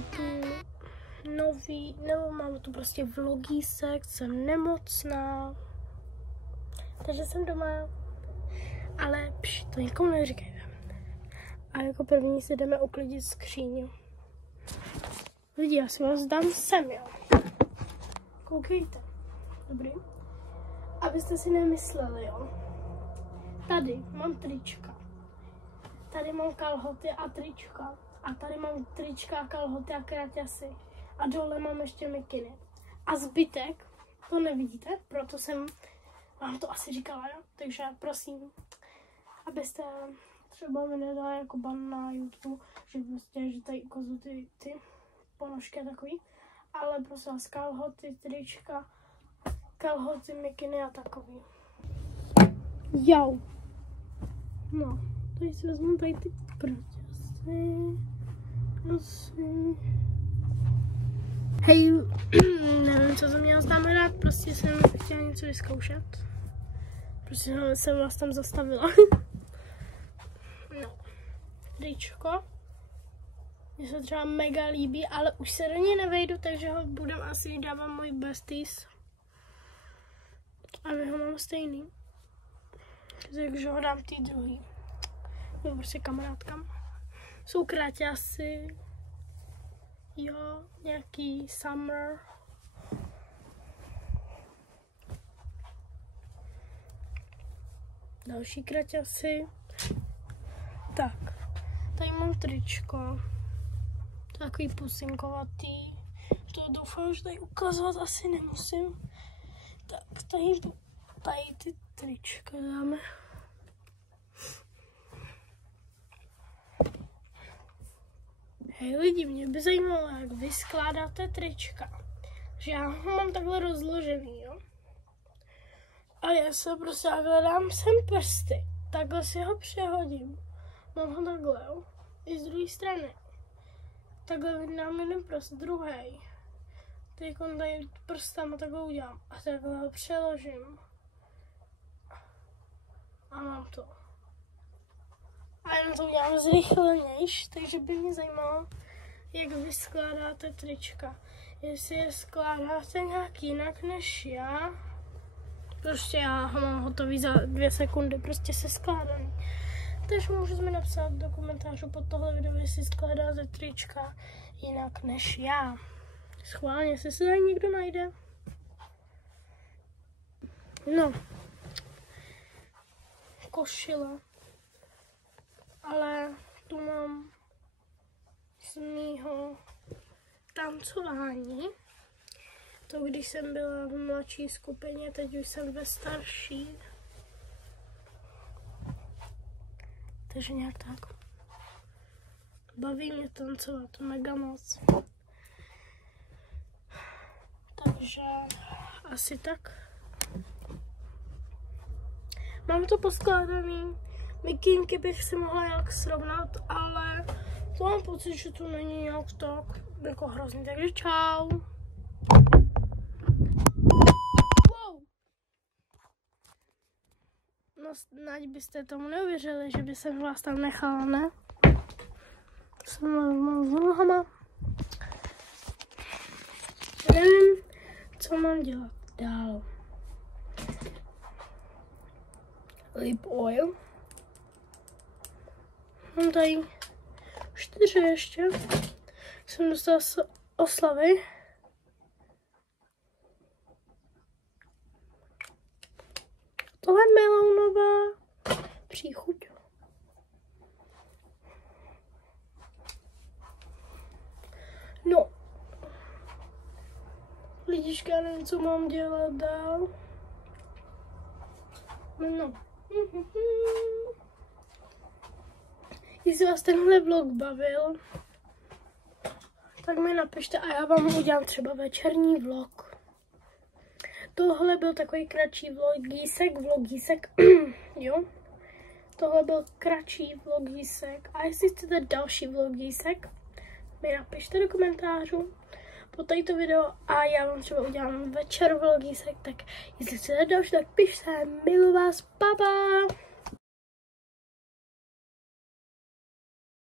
máme tu máme tu prostě vlogísek, jsem nemocná, takže jsem doma, ale to nikomu neříkejte. A jako první si jdeme uklidit skříň. Lidi, já si vás dám sem, jo. Koukejte. Dobrý. Abyste si nemysleli, jo. Tady mám trička. Tady mám kalhoty a trička. A tady mám trička, kalhoty a kraťasy. A dole mám ještě mikiny. A zbytek, to nevidíte, proto jsem vám to asi říkala, jo. Takže prosím, abyste třeba mi nedali jako ban na YouTube, že prostě, že tady ukazují ty ponožky a takový. Ale prostě vás kalhoty, trička, kalhoty, mikiny a takový. Jau. No, tady si vezmu tady ty asi. Hej, nevím, co jsem měla znamenat, prostě jsem chtěla něco vyzkoušet. Prostě jsem vás tam zastavila. No, tričko. Mně se třeba mega líbí, ale už se do něj nevejdu, takže ho budem asi dávat můj besties. A my ho mám stejný. Takže ho dám tý druhý. No prostě kamarádkám. Jsou kraťasy. Jo, nějaký summer. Další kraťasy. Tak, tady mám tričko. Takový pusinkovatý. To doufám, že tady ukazovat asi nemusím. Tak, tady ty trička dáme. Hej lidi, mě by zajímalo, jak vy skládáte trička. Že já ho mám takhle rozložený, jo. A já se prostě takhle dám sem prsty. Takhle si ho přehodím. Mám ho takhle, jo. I z druhé strany. Takhle vydám jeden prst, druhý. Teď tady prstama takhle udělám. A takhle ho přeložím. A mám to. A jenom to udělám zrychlenějš, takže by mě zajímalo, jak vy skládáte trička. Jestli je skládáte nějak jinak než já. Prostě já ho mám hotový za 2 sekundy, prostě se skládaný. Takže můžete mi napsat do komentářů pod tohle video, jestli skládáte trička jinak než já. Schválně, jestli se tady někdo najde. No. Košile. Ale tu mám z mýho tancování. To když jsem byla v mladší skupině, teď už jsem ve starší. Takže nějak tak. Baví mě tancovat mega moc. Takže asi tak. Mám to poskládaný. Mikínky bych si mohla nějak srovnat, ale to mám pocit, že to není nějak tak jako hrozný. Takže čau. Wow. No snad byste tomu neuvěřili, že by jsem vás tam nechala, ne? Jsem mám s nohama. Nevím, co mám dělat dál. Lip oil. Mám tady 4 ještě. Jsem dostala z oslavy. Tohle je melounová příchuť. No. Lidička, já nevím, co mám dělat dál. No. Jestli vás tenhle vlog bavil, tak mi napište a já vám udělám třeba večerní vlog. Tohle byl takový kratší vlogísek, jo. Tohle byl kratší vlogísek a jestli chcete další vlogísek, mi napište do komentářů pod tato video a já vám třeba udělám večer vlogísek, tak jestli chcete další, tak pište, miluji vás, baba.